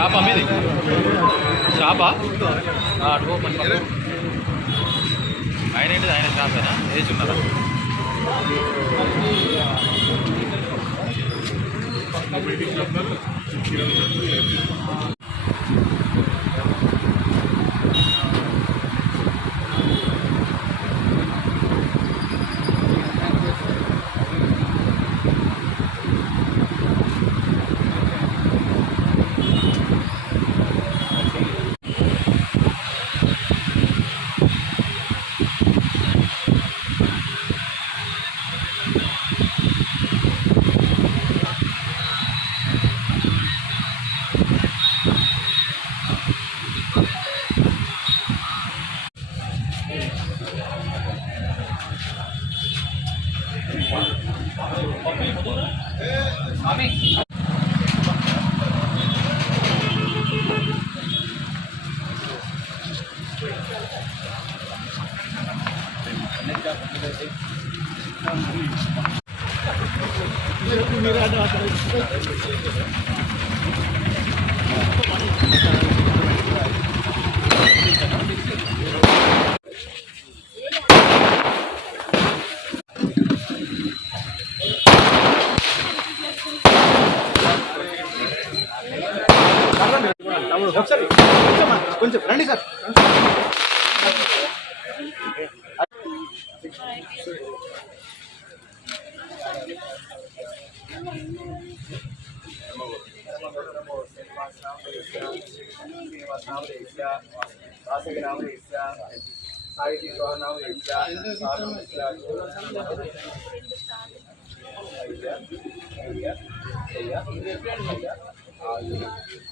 షాపా మీది షాపా అటు ఆయన ఏంటిది ఆయన షాపేనా వేసి ఉన్నారా కొంచెం రండి సార్.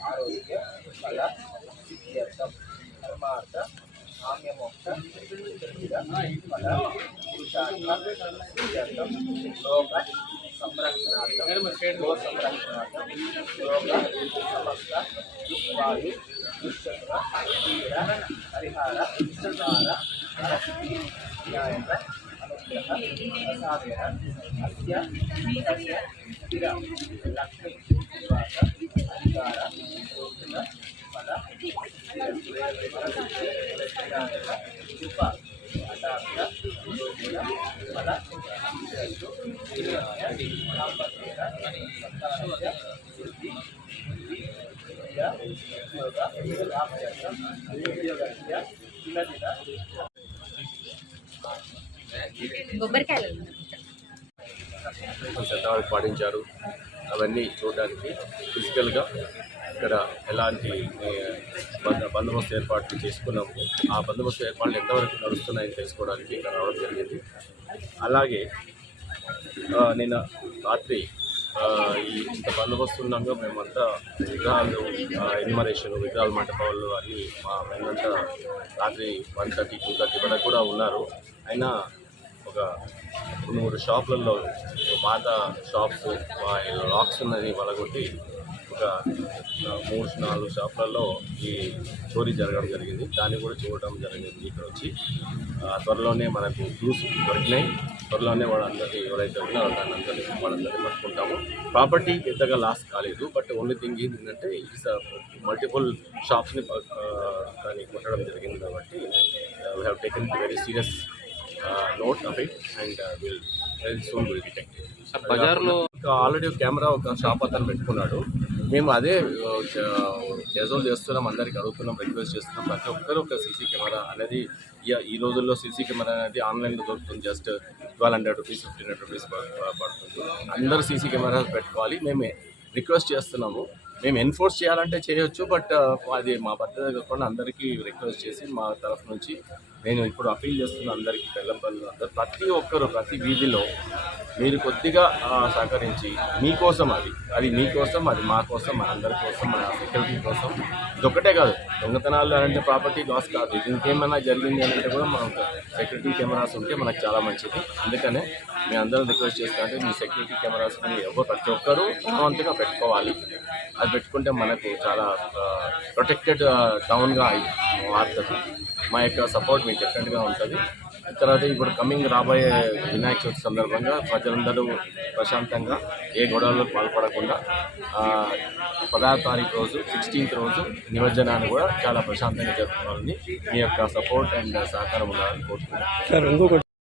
ఆరోగ్య ఫల సిద్ధ్యర్థం ధర్మార్థ కామ్యమోక్ష ఫల పురుషార్థం లోక సంరక్షణార్థం గో సంరక్షణార్థం లోక సమస్త దుఃఖాలు దుశ్చక్ర పీడ పరిహార సంహార నరసిద్ధి న్యాయత అనుగ్రహ ప్రసాదేన అస్య స్థిర లక్ష్మీ నివాస అధికార రోగిన ఫల ఉప అటాక్ష రోగిన ఫల సాంపత్యేన సంతానస్య సిద్ధి యోగ రామయత్నం ఉద్యోగస్య దినదిన చట్టాలు పాటించారు. అవన్నీ చూడడానికి ఫిజికల్గా ఇక్కడ ఎలాంటి బందోబస్తు ఏర్పాట్లు చేసుకున్నాము, ఆ బందోబస్తు ఏర్పాట్లు ఎంతవరకు నడుస్తున్నాయని తెలుసుకోవడానికి ఇక్కడ రావడం జరిగింది. అలాగే నిన్న రాత్రి ఈ ఇంత బందోబస్తు ఉన్నాక మేమంతా విగ్రహాలు ఎన్యుమరేషన్ విగ్రహాల మంటపాలు అన్నీ మా మేమంతా రాత్రి 1:30, 2:30 వరకు కూడా ఉన్నారు. అయినా ఒక 2-3 షాపులలో పాత షాప్స్ లాక్స్ ఉన్నది వలగొట్టి ఒక 3-4 షాపులలో ఈ చోరీ జరగడం జరిగింది. దాన్ని కూడా చూడటం జరిగింది. ఇక్కడ వచ్చి త్వరలోనే మనకు క్లూస్ దొరికినాయి. త్వరలోనే వాళ్ళందరినీ ఎవరైతే ఉన్నారో వాళ్ళందరినీ పట్టుకుంటాము. ప్రాపర్టీ పెద్దగా లాస్ కాలేదు. బట్ ఓన్లీ థింగ్ ఏంటంటే మల్టిపుల్ షాప్స్ని దాన్ని కొట్టడం జరిగింది. కాబట్టి we have taken very serious note of it and will very soon will detect it. బజార్లో ఆల్రెడీ కెమెరా ఒక షాప్ అతను పెట్టుకున్నాడు. మేము అదే క్యాజువల్ చేస్తున్నాం, అందరికీ అడుగుతున్నాం, రిక్వెస్ట్ చేస్తున్నాం. ప్రతి ఒక్కరు ఒక సీసీ కెమెరా అనేది ఈ రోజుల్లో సీసీ కెమెరా అనేది ఆన్లైన్లో దొరుకుతుంది. జస్ట్ 1200 రూపీస్ 1500 రూపీస్ పడుతుంది. అందరూ సీసీ కెమెరాస్ పెట్టుకోవాలి. మేము రిక్వెస్ట్ చేస్తున్నాము. మేము ఎన్ఫోర్స్ చేయాలంటే చేయొచ్చు, బట్ అది మా పద్ధతి కాకుండా అందరికీ రిక్వెస్ట్ చేసి మా తరఫు నుంచి నేను ఇప్పుడు అపీల్ చేస్తున్న అందరికీ బెల్లంపల్లి అందరూ ప్రతి ఒక్కరు ప్రతి వీధిలో మీరు కొద్దిగా సహకరించి మీకోసం అది మీకోసం, అది మా కోసం, మన అందరి కోసం, మన సెక్యూరిటీ కోసం. ఇదొక్కటే కాదు, దొంగతనాలు అంటే ప్రాపర్టీ లాస్ కాదు. ఇది ఇంకేమైనా జరిగింది అని అంటే కూడా మనకు సెక్యూరిటీ కెమెరాస్ ఉంటే మనకు చాలా మంచిది. అందుకనే మేము అందరం రిక్వెస్ట్ చేస్తాం అంటే మీ సెక్యూరిటీ కెమెరాస్ని ప్రతి ఒక్కరూ వంతుగా పెట్టుకోవాలి. అది పెట్టుకుంటే మనకు చాలా ప్రొటెక్టెడ్ టౌన్గా మారుతుంది. మా యొక్క సపోర్ట్ మీకు డెఫినెట్గా ఉంటుంది. తర్వాత ఇప్పుడు కమింగ్ రాబోయే వినాయక చవితి సందర్భంగా ప్రజలందరూ ప్రశాంతంగా ఏ గొడవలకు పాల్పడకుండా 16వ తారీఖు రోజు 16th రోజు నిమజ్జనాన్ని కూడా చాలా ప్రశాంతంగా జరుపుకోవాలని మీ యొక్క సపోర్ట్ అండ్ సహకారం ఉండాలని కోరుతున్నాను.